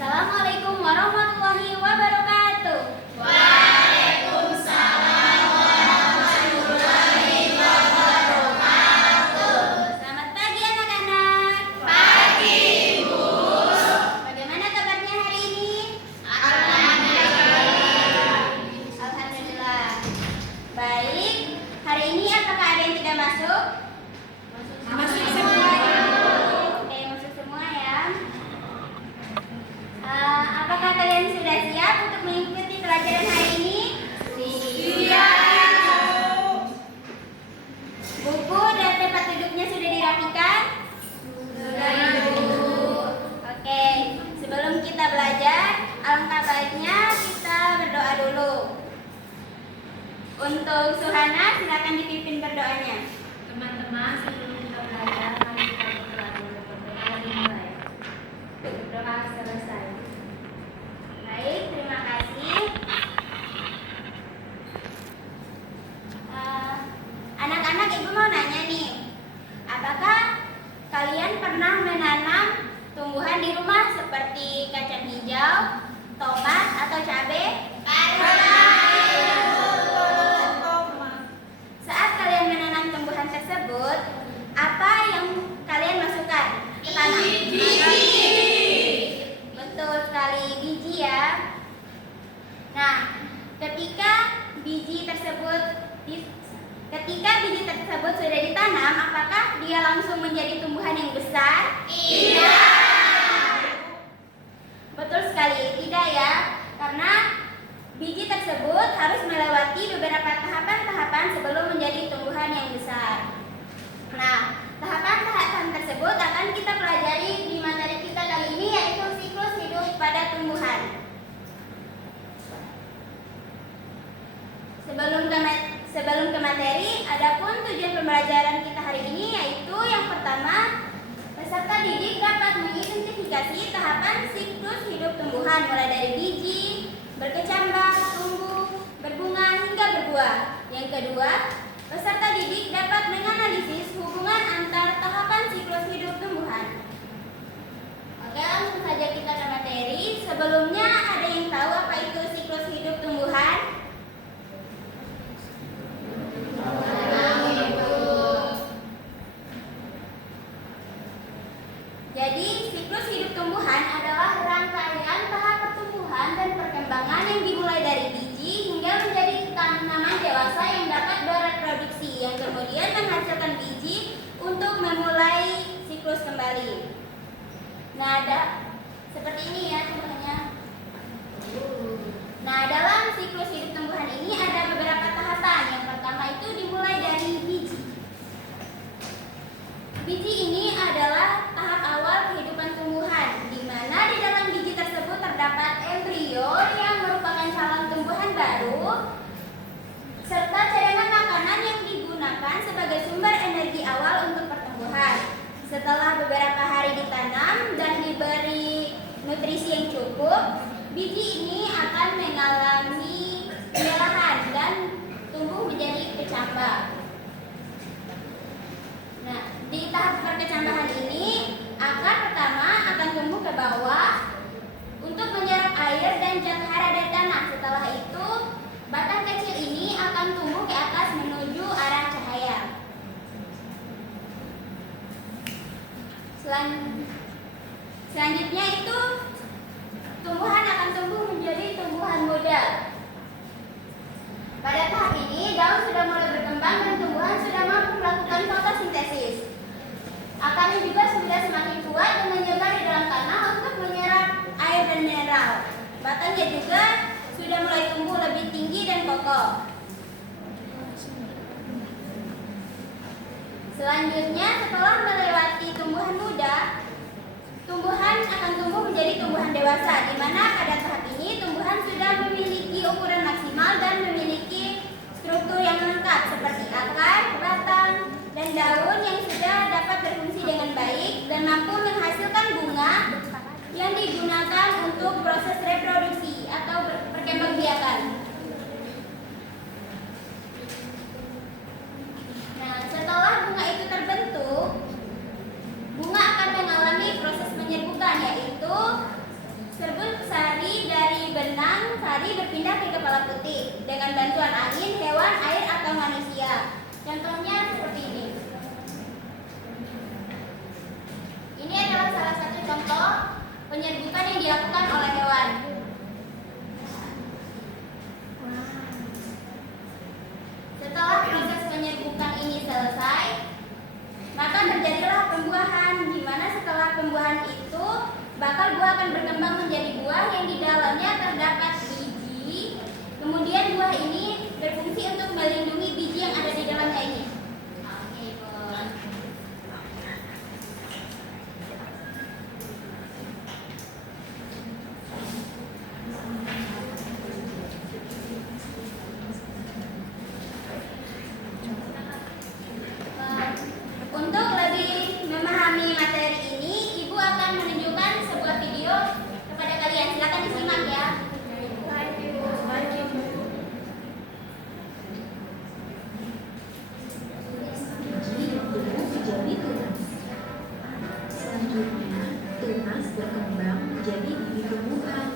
Assalamualaikum warahmatullahi wabarakatuh. Waalaikumsalam warahmatullahi wabarakatuh. Selamat pagi anak-anak. Pagi, Ibu. Bagaimana kabarnya hari ini? Alhamdulillah. Alhamdulillah. Baik, hari ini apakah ada yang tidak masuk? Masuk semuanya. Oke, masuk semua ya. Apakah kalian sudah siap untuk mengikuti pelajaran hari ini? Siap. Buku dan tempat duduknya sudah dirapikan? Sudah, Ibu. Oke, sebelum kita belajar, alangkah baiknya kita berdoa dulu. Untuk Suhana, silakan dipimpin berdoanya. Teman-teman, sebelum kita belajar, mari kita berdoa dulu. Berdoa dimulai. Berdoa selesai. Baik, terima kasih. Anak-anak, Ibu mau nanya nih, apakah kalian pernah menanam tumbuhan di rumah seperti kacang hijau, tomat, atau cabai? Saat kalian menanam tumbuhan tersebut, apa yang kalian masukkan ke tanah? Betul sekali, biji ya. Nah, ketika biji tersebut sudah ditanam, apakah dia langsung menjadi tumbuhan yang besar? Betul sekali, tidak ya. Karena biji tersebut harus melewati beberapa tahapan-tahapan sebelum menjadi tumbuhan yang besar. Nah, tahapan-tahapan tersebut akan kita pelajari di materi kita kali ini, yaitu siklus hidup pada tumbuhan. Sebelum ke materi, adapun tujuan pembelajaran kita hari ini yaitu yang pertama, peserta didik dapat mengidentifikasi tahapan siklus hidup tumbuhan mulai dari biji, berkecambah, tumbuh, berbunga hingga berbuah. Yang kedua, peserta didik dapat menganalisis hubungan antar tahapan siklus hidup tumbuhan. Oke, langsung saja kita ke materi. Sebelumnya, ada yang tahu apa itu siklus hidup tumbuhan? Jadi, siklus hidup tumbuhan adalah rangkaian tahap pertumbuhan dan perkembangan yang dimulai dari biji hingga menjadi tanaman dewasa yang dapat bereproduksi, yang kemudian menghasilkan biji untuk memulai siklus kembali. Nah, ada seperti ini ya contohnya. Nah, dalam siklus hidup tumbuhan ini ada beberapa tahapan. Yang pertama itu dimulai dari biji. Biji ini adalah tahap awal kehidupan tumbuhan, di mana di dalam biji tersebut terdapat embrio yang merupakan calon tumbuhan baru, serta cadangan makanan yang digunakan sebagai sumber energi awal untuk pertumbuhan. Setelah beberapa hari ditanam dan diberi nutrisi yang cukup, biji ini akan mengalami pendarahan dan tumbuh menjadi kecambah. Nah, di tahap perkecambahan ini, akar pertama akan tumbuh ke bawah untuk menyerap air dan zat hara dari tanah. Setelah itu, batang kecil ini akan tumbuh ke atas menuju arah cahaya. Selanjutnya itu, tumbuhan akan tumbuh menjadi tumbuhan muda. Pada tahap ini, daun sudah mulai berkembang dan tumbuhan sudah mampu melakukan fotosintesis. Akarnya juga sudah semakin kuat dan menyebar di dalam tanah untuk menyerap air dan mineral. Batangnya juga sudah mulai tumbuh lebih tinggi dan kokoh. Selanjutnya, setelah melewati tumbuhan muda, tumbuhan akan tumbuh menjadi tumbuhan dewasa, di mana pada tahap ini tumbuhan sudah memiliki ukuran maksimal dan memiliki struktur yang lengkap seperti akar, batang, dan daun yang sudah dapat berfungsi dengan baik dan mampu menghasilkan bunga yang digunakan untuk proses reproduksi atau perkembangbiakan. Nah, setelah bunga itu terbentuk, bunga akan mengalami proses penyerbukan, yaitu serbukan kali berpindah ke kepala putih dengan bantuan angin, hewan, air, atau manusia. Contohnya seperti ini. Ini adalah salah satu contoh penyerbukan yang dilakukan oleh hewan. Setelah proses penyerbukan ini selesai, maka terjadilah pembuahan, di mana setelah pembuahan itu bakal buah akan berkembang menjadi buah yang di dalamnya terdapat biji. Kemudian buah ini berfungsi untuk melindungi biji yang ada di dalamnya ini. Oke, Bu. Untuk lebih memahami materi ini, Ibu akan menunjukkan sebuah video kepada kalian. Silakan disimak ya. Menjadi tunas. Selanjutnya, tunas berkembang menjadi bibit tumbuhan.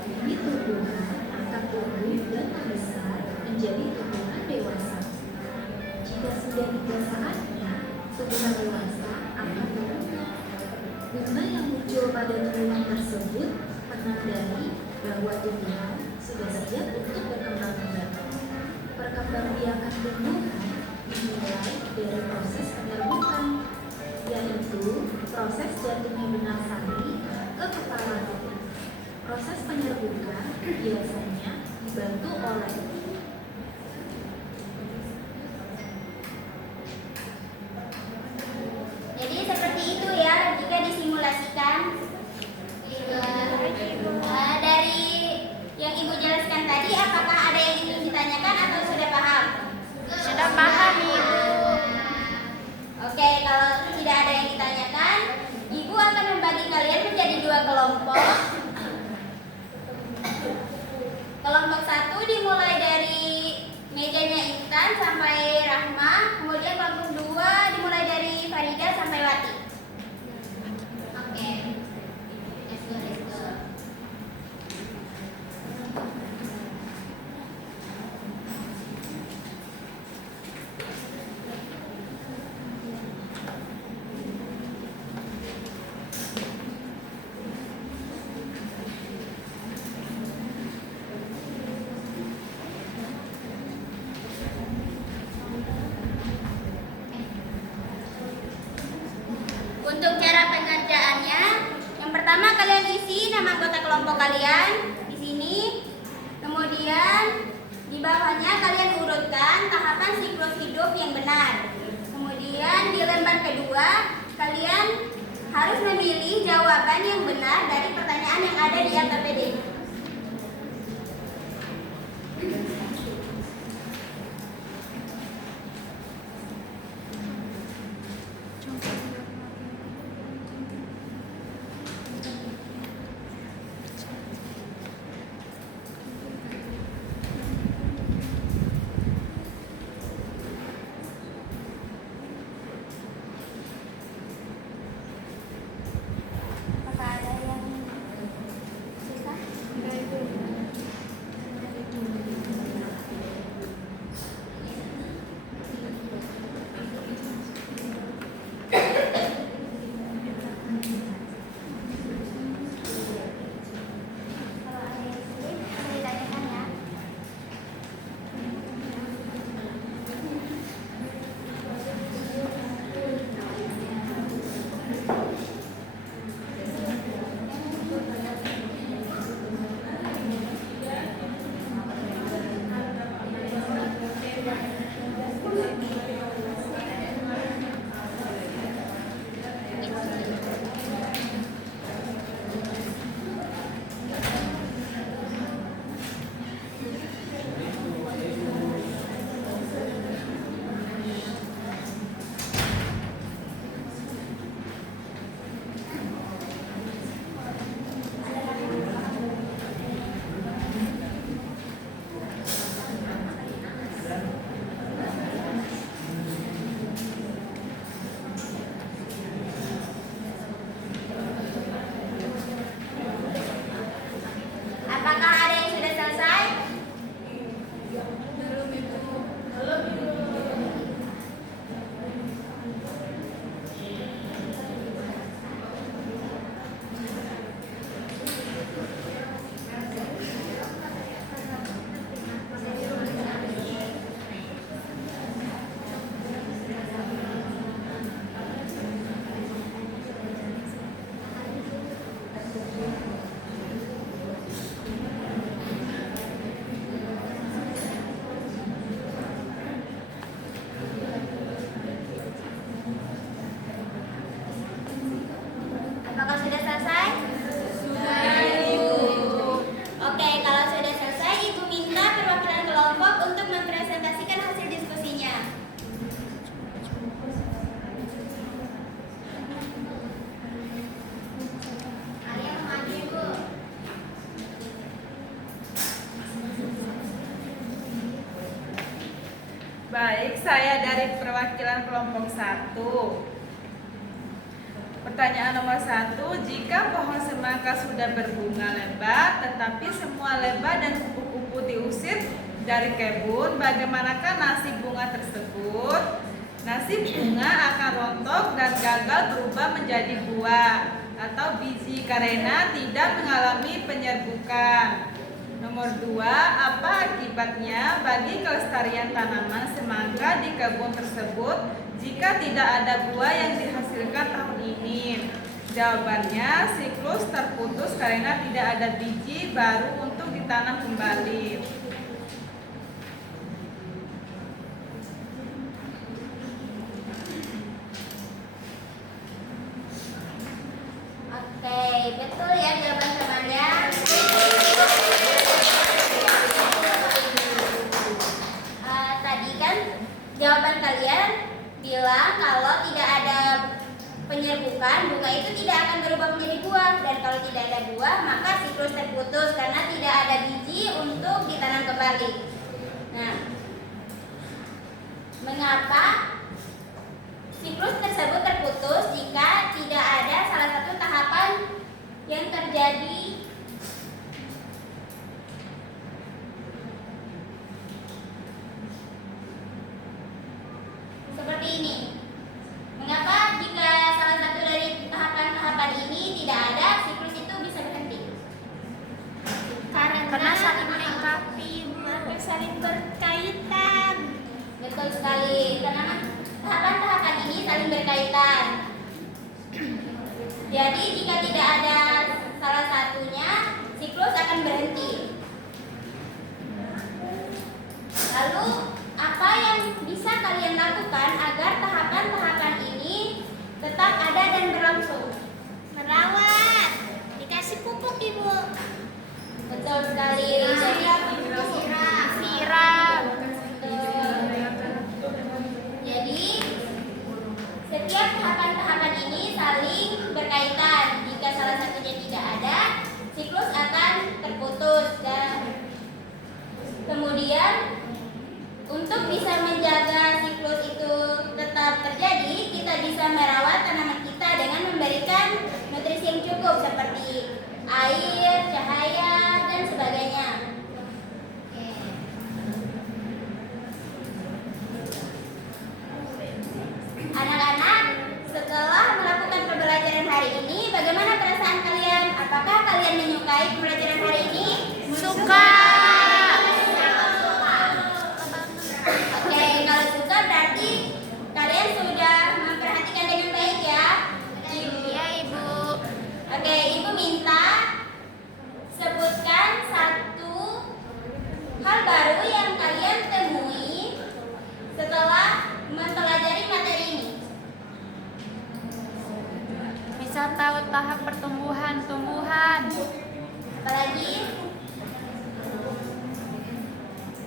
Bibit tumbuhan akan tumbuh dan membesar menjadi tumbuhan dewasa. Jika sudah tiba saatnya, tumbuhan dewasa akan berbunga. Bunga yang muncul pada tumbuhan tersebut menandai bahwa tumbuhan sudah siap untuk berkembang kembali. Perkembangbiakan tumbuhan dimulai dari proses penyerbukan, yaitu proses jatuhnya benang sari ke kepala tubuh. Proses penyerbukan biasanya dibantu oleh Jadi seperti itu ya jika disimulasikan. Dari yang Ibu jelaskan tadi, apakah ada yang ingin ditanyakan atau sudah paham? Sudah paham, Ibu. Oke, kalau tidak ada yang ditanyakan, Ibu akan membagi kalian menjadi dua kelompok. Kelompok satu dimulai dari mejanya Intan sampai Rahma, kemudian kelompok dua dimulai dari Farida sampai Wati. Oke. Let's go, let's go. Untuk cara pengerjaannya, yang pertama kalian isi nama anggota kelompok kalian di sini. Kemudian di bawahnya kalian urutkan tahapan siklus hidup yang benar. Kemudian di lembar kedua kalian harus memilih jawaban yang benar dari pertanyaan yang ada di RTPD. Apakah ada yang susah? Baik, saya dari perwakilan kelompok 1. Pertanyaan nomor 1, jika pohon semangka sudah berbunga lebat, tetapi semua lebah dan kupu-kupu diusir dari kebun, bagaimanakah nasib bunga tersebut? Nasib bunga akan rontok dan gagal berubah menjadi buah atau biji karena tidak mengalami penyerbukan. Nomor 2, apa akibatnya bagi kelestarian tanaman semangka di kebun tersebut jika tidak ada buah yang dihasilkan tahun ini? Jawabannya, siklus terputus karena tidak ada biji baru untuk ditanam kembali. Oke, betul ya jawaban teman-teman. Tadi kan jawaban kalian bilang kalau tidak ada penyerbukan, bunga itu tidak akan berubah menjadi buah, dan kalau tidak ada buah maka siklus terputus karena tidak ada biji untuk ditanam kembali. Nah, mengapa siklus tersebut terputus jika tidak ada salah satu tahapan yang terjadi? Seperti ini. Mengapa jika salah satu dari tahapan-tahapan ini tidak ada, siklus itu bisa berhenti? Karena saling melengkapi, Saling berkaitan. Betul sekali. Karena tahapan-tahapan ini saling berkaitan. Jadi jika tidak ada salah satunya, siklus akan berhenti. Lalu apa yang bisa kalian lakukan agar tahapan-tahapan ini tetap ada dan berlangsung? merawat, dikasih pupuk Ibu, Betul sekali. siram. Jadi setiap tahapan-tahapan ini saling berkaitan. Jika salah satunya tidak ada, siklus akan terputus. Dan kemudian untuk bisa menjaga siklus itu tetap terjadi, kita bisa merawat tanaman kita dengan memberikan nutrisi yang cukup seperti air, cahaya, dan sebagainya. Anak-anak, setelah melakukan pembelajaran hari ini, bagaimana perasaan kalian? Apakah kalian menyukai pembelajaran hari ini? Suka. Oke, kalau suka berarti kalian sudah memperhatikan dengan baik ya. Iya Ibu. Oke, Ibu minta sebutkan satu hal baru yang kalian temui setelah mempelajari materi ini. Bisa tahu tahap pertumbuhan. Apalagi?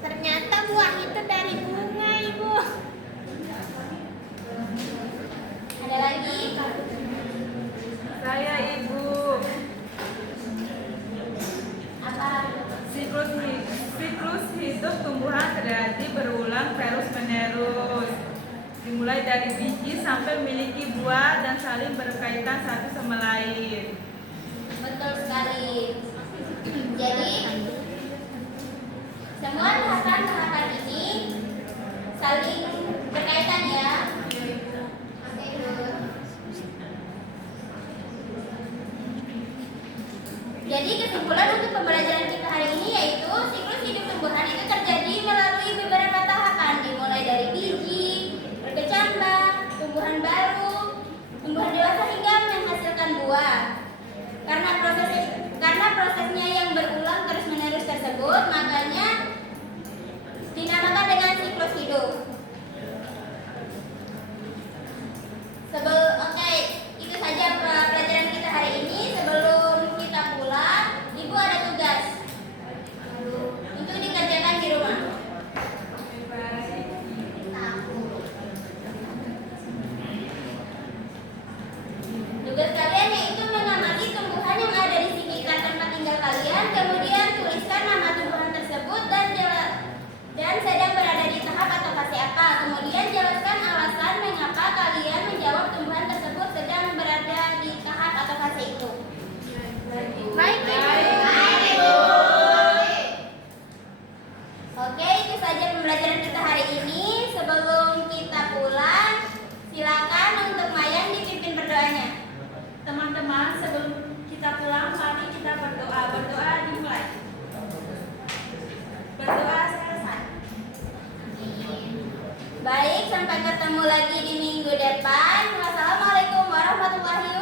Ternyata buah itu dari bunga Ibu. Ada lagi? Saya Ibu. Apa? Siklus hidup tumbuhan terjadi berulang terus-menerus. Dimulai dari biji sampai memiliki buah dan saling berkaitan satu sama lain. Betul sekali. Jadi semua tahapan-tahapan ini saling berkaitan ya. Jadi kesimpulan untuk pembelajaran kita hari ini yaitu siklus hidup tumbuhan itu terjadi melalui beberapa tahapan, dimulai dari biji, berkecambah, tumbuhan baru, tumbuhan dewasa hingga menghasilkan buah. Karena prosesnya yang berulang terus-menerus tersebut, makanya dinamakan dengan siklus hidup. Oke, itu saja pelajaran kita hari ini. Sebelum kita pulang, Ibu ada tugas untuk dikerjakan Sampai ketemu lagi di minggu depan. Wassalamualaikum warahmatullahi wabarakatuh.